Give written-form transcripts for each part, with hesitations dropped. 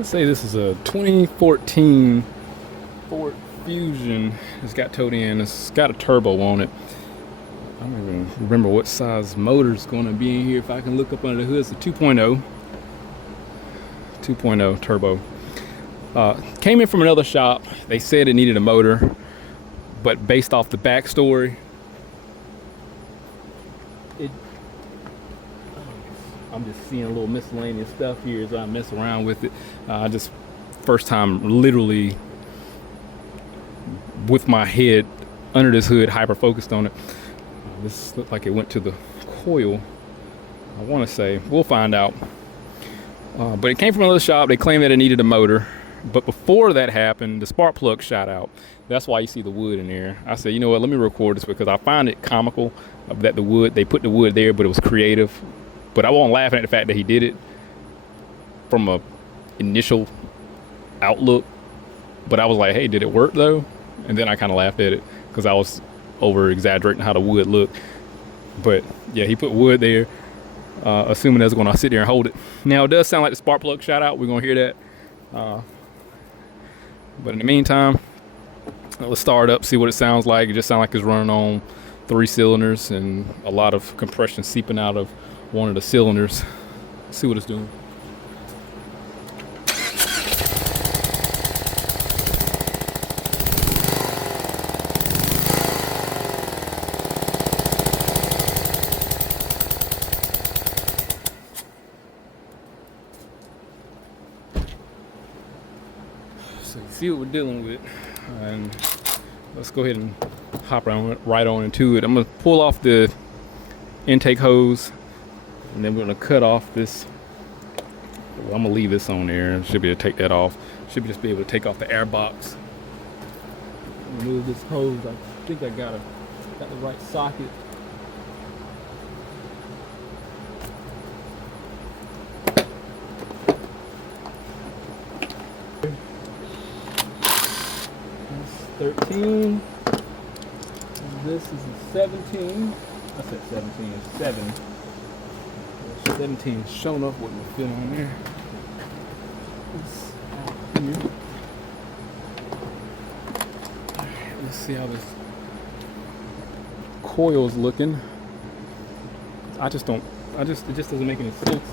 Let's say this is a 2014 Ford Fusion. It's got towed in. It's got a turbo on it. I don't even remember what size motor is going to be in here. If I can look up under the hood, it's a 2.0 turbo. Came in from another shop. They said it needed a motor, but based off the backstory, I'm just seeing a little miscellaneous stuff here as I mess around with it. Just first time literally with my head under this hood, hyper focused on it. This looked like it went to the coil. I want to say, we'll find out. But it came from another shop. They claimed that it needed a motor. But before that happened, the spark plug shot out. That's why you see the wood in there. I said, you know what, let me record this because I find it comical that they put the wood there, but it was creative. But I wasn't laughing at the fact that he did it from a initial outlook. But I was like, hey, did it work though? And then I kind of laughed at it because I was over exaggerating how the wood looked. But yeah, he put wood there, assuming that's going to sit there and hold it. Now it does sound like the spark plug shot out. We're going to hear that. But in the meantime, let's start up, see what it sounds like. It just sounds like it's running on 3 cylinders and a lot of compression seeping out of one of the cylinders. Let's see what it's doing. So you see what we're dealing with, and let's go ahead and hop right on into it. I'm gonna pull off the intake hose, and then we're gonna cut off this. Well, I'm gonna leave this on there. Should be able to take that off. Should just be able to take off the air box. Remove this hose. I think I got the right socket. That's 13. And this is a 17. I said 17 is 7. 17 is showing up what we're feeling on there. It's out here. Alright, let's see how this coil's looking. It just doesn't make any sense.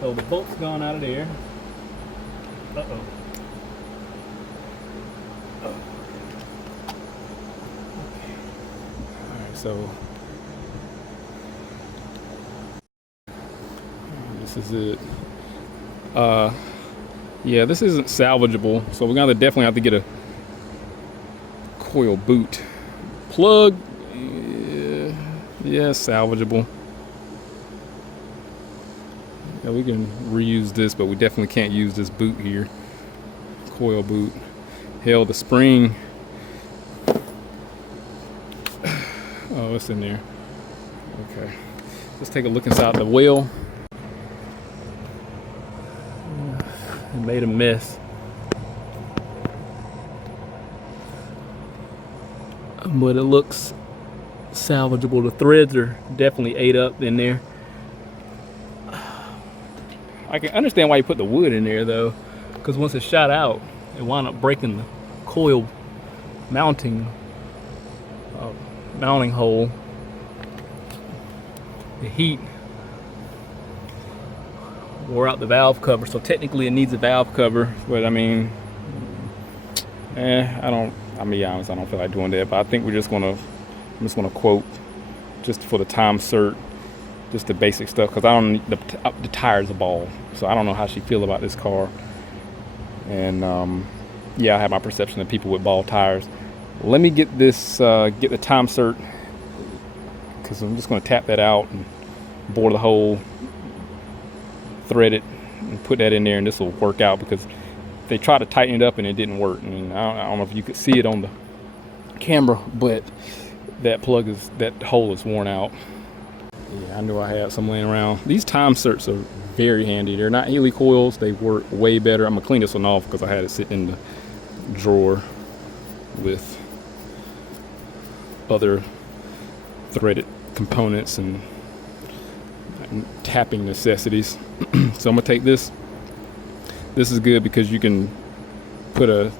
So the bolt's gone out of there. Uh-oh. So this is it. Yeah, this isn't salvageable, so we're gonna definitely have to get a coil boot. Plug, yeah, salvageable. Yeah, we can reuse this, but we definitely can't use this boot here. Coil boot. Hell, the spring. Oh, it's in there. Okay. Let's take a look inside the wheel. It made a mess. But it looks salvageable. The threads are definitely ate up in there. I can understand why you put the wood in there though, because once it shot out, it wound up breaking the coil mounting hole. The heat wore out the valve cover, so technically it needs a valve cover, but I mean, I'm be honest, I don't feel like doing that, but I think I'm just gonna quote just for the time cert, just the basic stuff, because the tires are bald, so I don't know how she feel about this car. And yeah, I have my perception of people with bald tires. Let me get this, get the time cert, because I'm just going to tap that out and bore the hole, thread it, and put that in there, and this will work out, because they tried to tighten it up and it didn't work. And I don't know if you could see it on the camera, but that hole is worn out. Yeah, I knew I had some laying around. These time certs are very handy. They're not Healy coils. They work way better. I'm gonna clean this one off because I had it sitting in the drawer with other threaded components and tapping necessities. So I'm gonna take this This is good because you can put a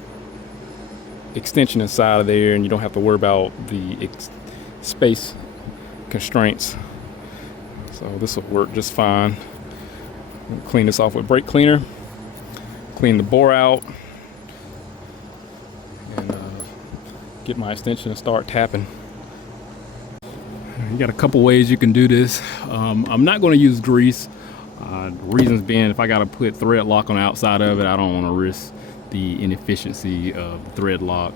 extension inside of there and you don't have to worry about the space constraints. So this will work just fine. Clean this off with brake cleaner. Clean the bore out. And get my extension and start tapping. You got a couple ways you can do this. I'm not going to use grease. Reasons being, if I got to put thread lock on the outside of it, I don't want to risk the inefficiency of the thread lock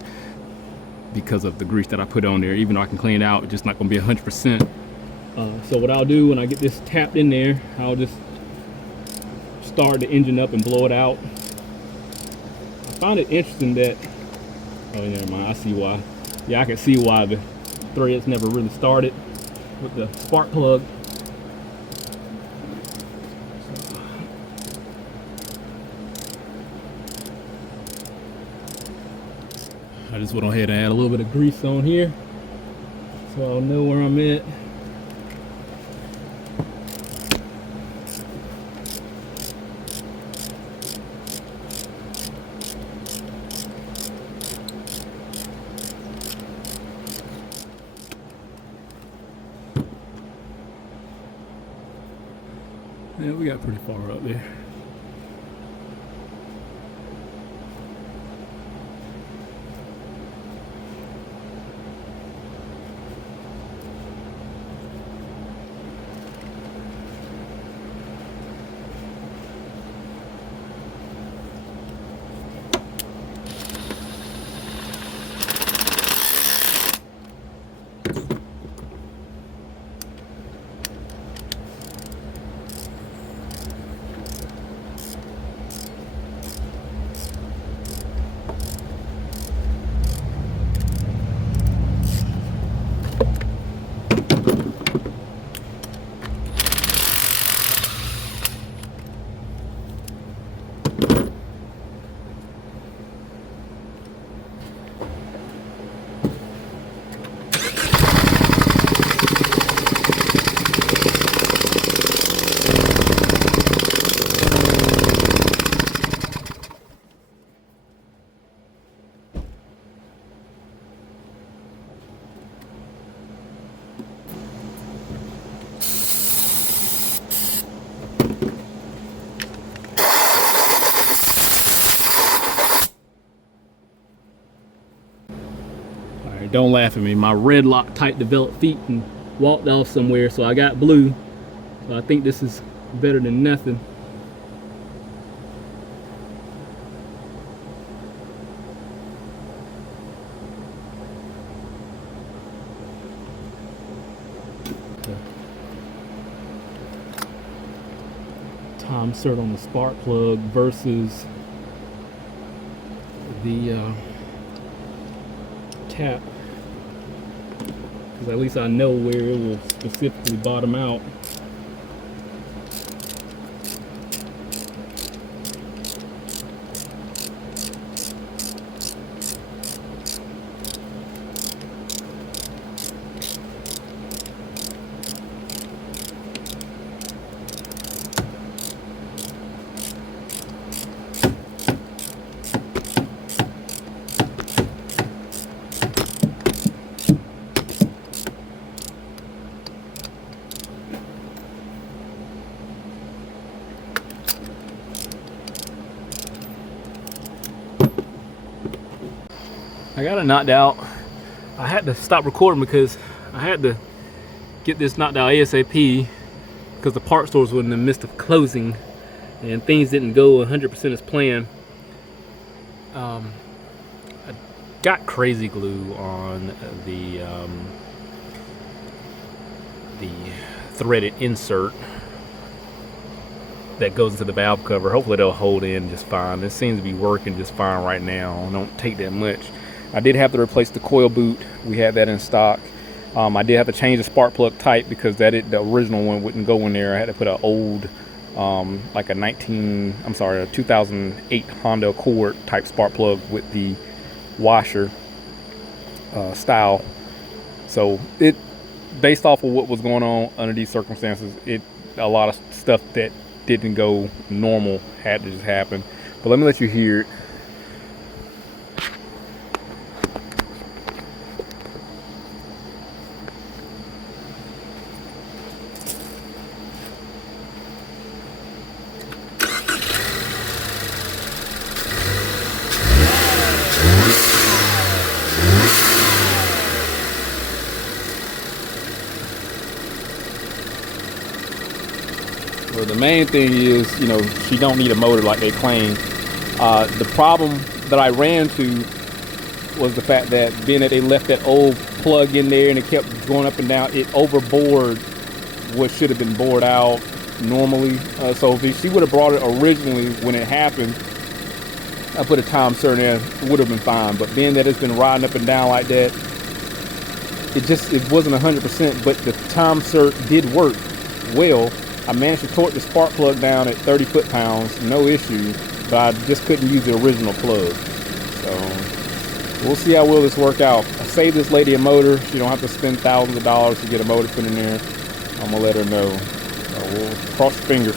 because of the grease that I put on there. Even though I can clean it out, it's just not going to be 100%. So what I'll do when I get this tapped in there, I'll just start the engine up and blow it out. I find it interesting that, oh, never mind, I see why. Yeah, I can see why the threads never really started with the spark plug. I just went ahead and add a little bit of grease on here so I'll know where I'm at. Yeah, we got pretty far up there. Don't laugh at me. My red lock tight developed feet and walked off somewhere, so I got blue. So I think this is better than nothing. Time insert on the spark plug versus the tap. At least I know where it will specifically bottom out. I got it knocked out. I had to stop recording because I had to get this knocked out ASAP because the parts stores were in the midst of closing and things didn't go 100% as planned. I got crazy glue on the threaded insert that goes into the valve cover. Hopefully they'll hold in just fine. This seems to be working just fine right now. Don't take that much. I did have to replace the coil boot. We had that in stock. I did have to change the spark plug type because the original one wouldn't go in there. I had to put an old, like a 2008 Honda Accord type spark plug with the washer style. So it, based off of what was going on under these circumstances, a lot of stuff that didn't go normal had to just happen. But let me let you hear it. Well, the main thing is, you know, she don't need a motor like they claim. The problem that I ran to was the fact that being that they left that old plug in there and it kept going up and down, it overbored what should have been bored out normally. So if she would have brought it originally when it happened, I put a time certain in, it would have been fine. But being that it's been riding up and down like that, it wasn't 100%, but the time cert did work well. I managed to torque the spark plug down at 30 foot-pounds, no issue, but I just couldn't use the original plug. So we'll see how well this work out. I saved this lady a motor. She don't have to spend thousands of dollars to get a motor put in there. I'm gonna let her know. So we'll cross the fingers.